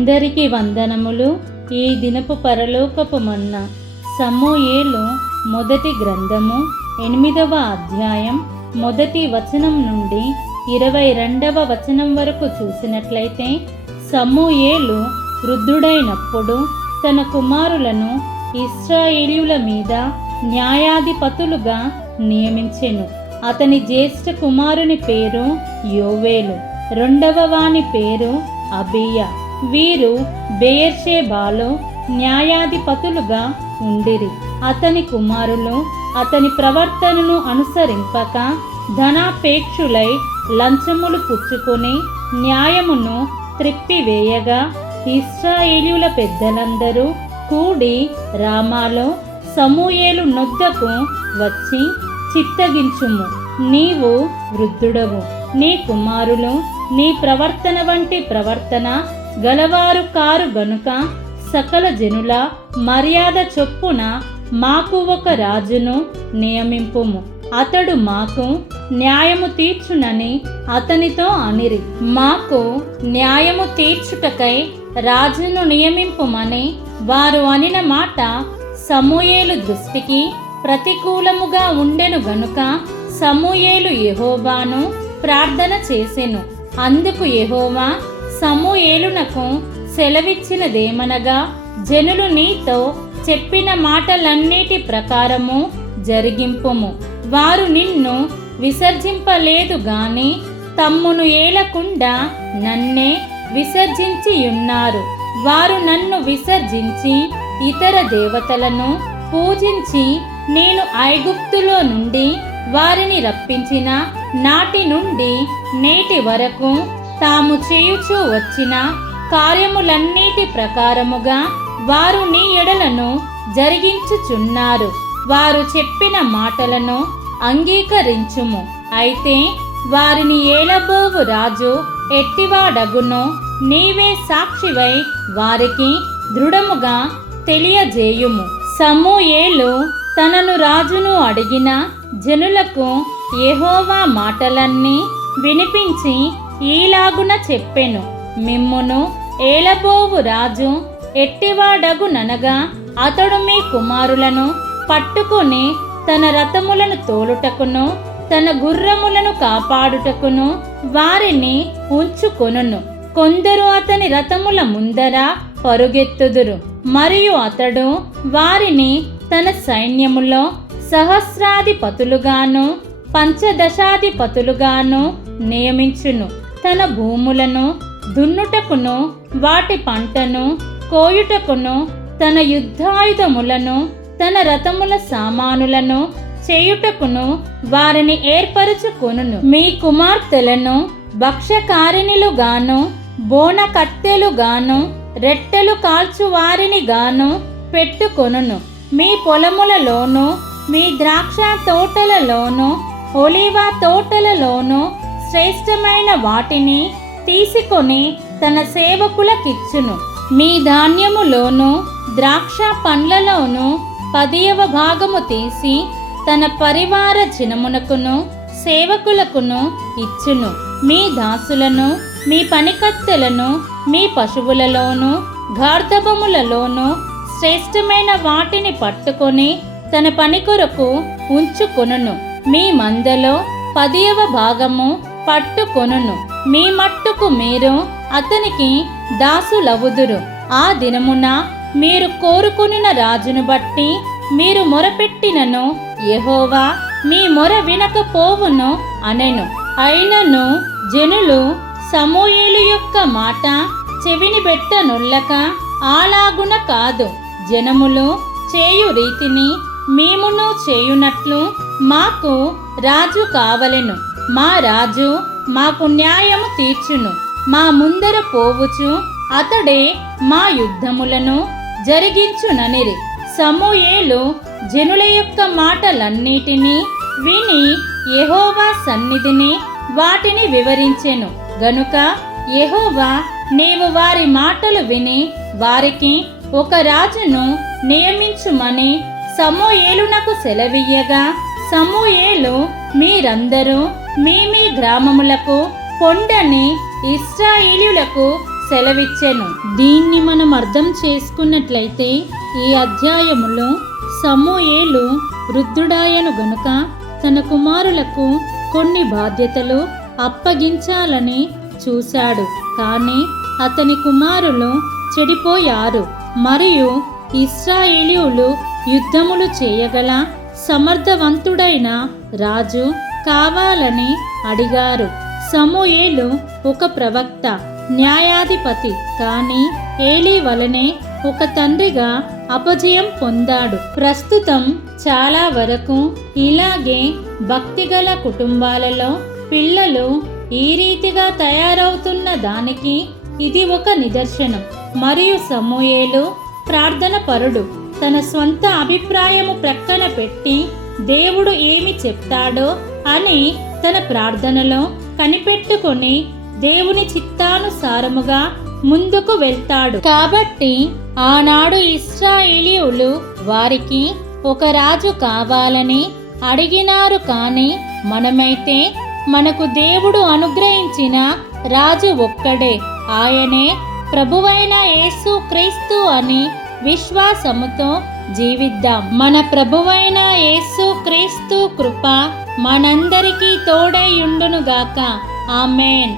అందరికీ వందనములు. ఈ దినపు పరలోకపు మన్నా సమూయేలు మొదటి గ్రంథము 8వ అధ్యాయం మొదటి వచనం నుండి 22వ వచనం వరకు చూసినట్లయితే, సమూయేలు వృద్ధుడైనప్పుడు తన కుమారులను ఇశ్రాయేలీయుల మీద న్యాయాధిపతులుగా నియమించెను. అతని జ్యేష్ఠ కుమారుని పేరు యోవేలు, రెండవ వాని పేరు అబీయా. వీరు బెయేర్షెబాలో న్యాయాధిపతులుగా ఉండిరి. అతని కుమారులు అతని ప్రవర్తనను అనుసరింపక ధనాపేక్షులై లంచములు పుచ్చుకొని న్యాయమును త్రిప్పివేయగా, ఇశ్రాయేలీయుల పెద్దలందరూ కూడి రామాలో సమూయేలు నొద్దకు వచ్చి, చిత్తగించుము, నీవు వృద్ధుడవు, నీ కుమారులు నీ ప్రవర్తన వంటి ప్రవర్తన గలవారు కారు గనుక సకల జనుల మర్యాద చొప్పున మాకు ఒక రాజును నియమింపుము, అతడు మాకు న్యాయము తీర్చునని అతనితో అనిరి. మాకు న్యాయము తీర్చుటకై రాజును నియమింపుమని వారు అనిన మాట సమూయేలు దృష్టికి ప్రతికూలముగా ఉండెను గనుక సమూయేలు యెహోవాను ప్రార్థన చేసెను. అందుకు యెహోవా సమూయేలునకు సెలవిచ్చినదేమనగా, జనులు నీతో చెప్పిన మాటలన్నిటి ప్రకారము జరిగింపుము. వారు నిన్ను విసర్జింపలేదు గాని తమ్మును ఏలకుండా నన్నే విసర్జించియున్నారు. వారు నన్ను విసర్జించి ఇతర దేవతలను పూజించి, నేను ఐగుప్తులో నుండి వారిని రప్పించిన నాటి నుండి నేటి వరకు తాము చేయుచూ వచ్చిన కార్యములన్నిటి ప్రకారముగా వారు నీ ఎడలను జరిగించుచున్నారు. వారు చెప్పిన మాటలను అంగీకరించుము. అయితే వారిని ఏలబోవు రాజు ఎట్టివాడగునో నీవే సాక్షివై వారికి దృఢముగా తెలియజేయుము. సమూయేలు తనను రాజును అడిగిన జనులకు యెహోవా మాటలన్నీ వినిపించి ఈలాగున చెప్పెను, మిమ్మును ఏలబోవు రాజు ఎట్టివాడగుననగా, అతడు మీ కుమారులను పట్టుకొని తన రథములను తోలుటకును తన గుర్రములను కాపాడుటకును వారిని ఉంచుకొనును. కొందరు అతని రథముల ముందర పరుగెత్తుదురు, మరియు అతడు వారిని తన సైన్యములో సహస్రాధిపతులుగాను పంచదశాధిపతులుగాను నియమించును. తన భూములను దున్నుటకును వాటి పంటను కోయుటకును తన యుద్ధాయుధములను తన రథముల సామానులను చేయుటకును వారిని ఏర్పరచుకొనును. మీ కుమార్తెలను భక్ష్యకారిణులుగాను బోన కత్తెలుగాను రెట్టెలు కాల్చు వారిని గాను పెట్టుకొనును. మీ పొలములలోను మీ ద్రాక్ష తోటలలోను ఒలీవ తోటలలోను శ్రేష్టమైన వాటిని తీసుకొని తన సేవకులకిచ్చును. మీ ధాన్యములోను ద్రాక్ష పండ్లలోను 10వ భాగము తీసి తన పరివార జనమునకును సేవకులకును ఇచ్చును. మీ దాసులను మీ పనికత్తెలను మీ పశువులలోను గార్ధబములలోను శ్రేష్టమైన వాటిని పట్టుకొని తన పని కొరకు ఉంచుకొనును. మీ మందలో 10వ భాగము పట్టుకొనును. మీ మట్టుకు మీరు అతనికి దాసులవుదురు. ఆ దినమున మీరు కోరుకొనిన రాజును బట్టి మీరు మొరపెట్టినను యెహోవా మీ మొర వినకపోవును అనెను. అయినను జనులు సమూయేలు యొక్క మాట చెవిని పెట్టనొల్లక, అలాగున కాదు, జనములు చేయు రీతిని మేమును చేయునట్లు మాకు రాజు కావలెను. మా రాజు మాకు న్యాయము తీర్చును. మా ముందర పోవుచు అతడే మా యుద్ధములను జరిగించుననిరి. సమూయేలు జనుల యొక్క మాటలన్నిటినీ విని యెహోవా సన్నిధిని వాటిని వివరించెను గనుక, యెహోవా నీవు వారి మాటలు విని వారికి ఒక రాజును నియమించుమని సమూయేలునకు సెలవియ్యగా, సమూయేలు మీరందరూ మీ మీ గ్రామములకు పొండని ఇశ్రాయేలీయులకు సెలవిచ్చెను. దీన్ని మనం అర్థం చేసుకున్నట్లయితే ఈ అధ్యాయములో సమూయేలు వృద్ధుడాయను గనుక తన కుమారులకు కొన్ని బాధ్యతలు అప్పగించాలని చూశాడు. కానీ అతని కుమారులు చెడిపోయారు మరియు ఇశ్రాయేలీయులు యుద్ధములు చేయగల సమర్థవంతుడైన రాజు కావాలని అడిగారు. సమూయేలు ఒక ప్రవక్త, న్యాయాధిపతి, కానీ ఏలీ వలనే ఒక తండ్రిగా అపజయం పొందాడు. ప్రస్తుతం చాలా వరకు ఇలాగే భక్తిగల కుటుంబాలలో పిల్లలు ఈ రీతిగా తయారవుతున్న దానికి ఇది ఒక నిదర్శనం. మరియు సమూయేలు ప్రార్థన పరుడు. తన స్వంత అభిప్రాయము ప్రక్కన పెట్టి దేవుడు ఏమి చెప్తాడో అని తన ప్రార్థనలో కనిపెట్టుకొని దేవుని చిత్తానుసారముగా ముందుకు వెళ్తాడు. కాబట్టి ఆనాడు ఇశ్రాయేలీయులు వారికి ఒక రాజు కావాలని అడిగినారు. కానీ మనమైతే మనకు దేవుడు అనుగ్రహించిన రాజు ఒక్కడే, ఆయనే ప్రభువైన యేసు క్రీస్తు అని విశ్వాసముతో జీవిద్దాం. మన ప్రభువైన యేసు క్రీస్తు కృప మనందరికీ తోడై యుండునుగాక. ఆమేన్.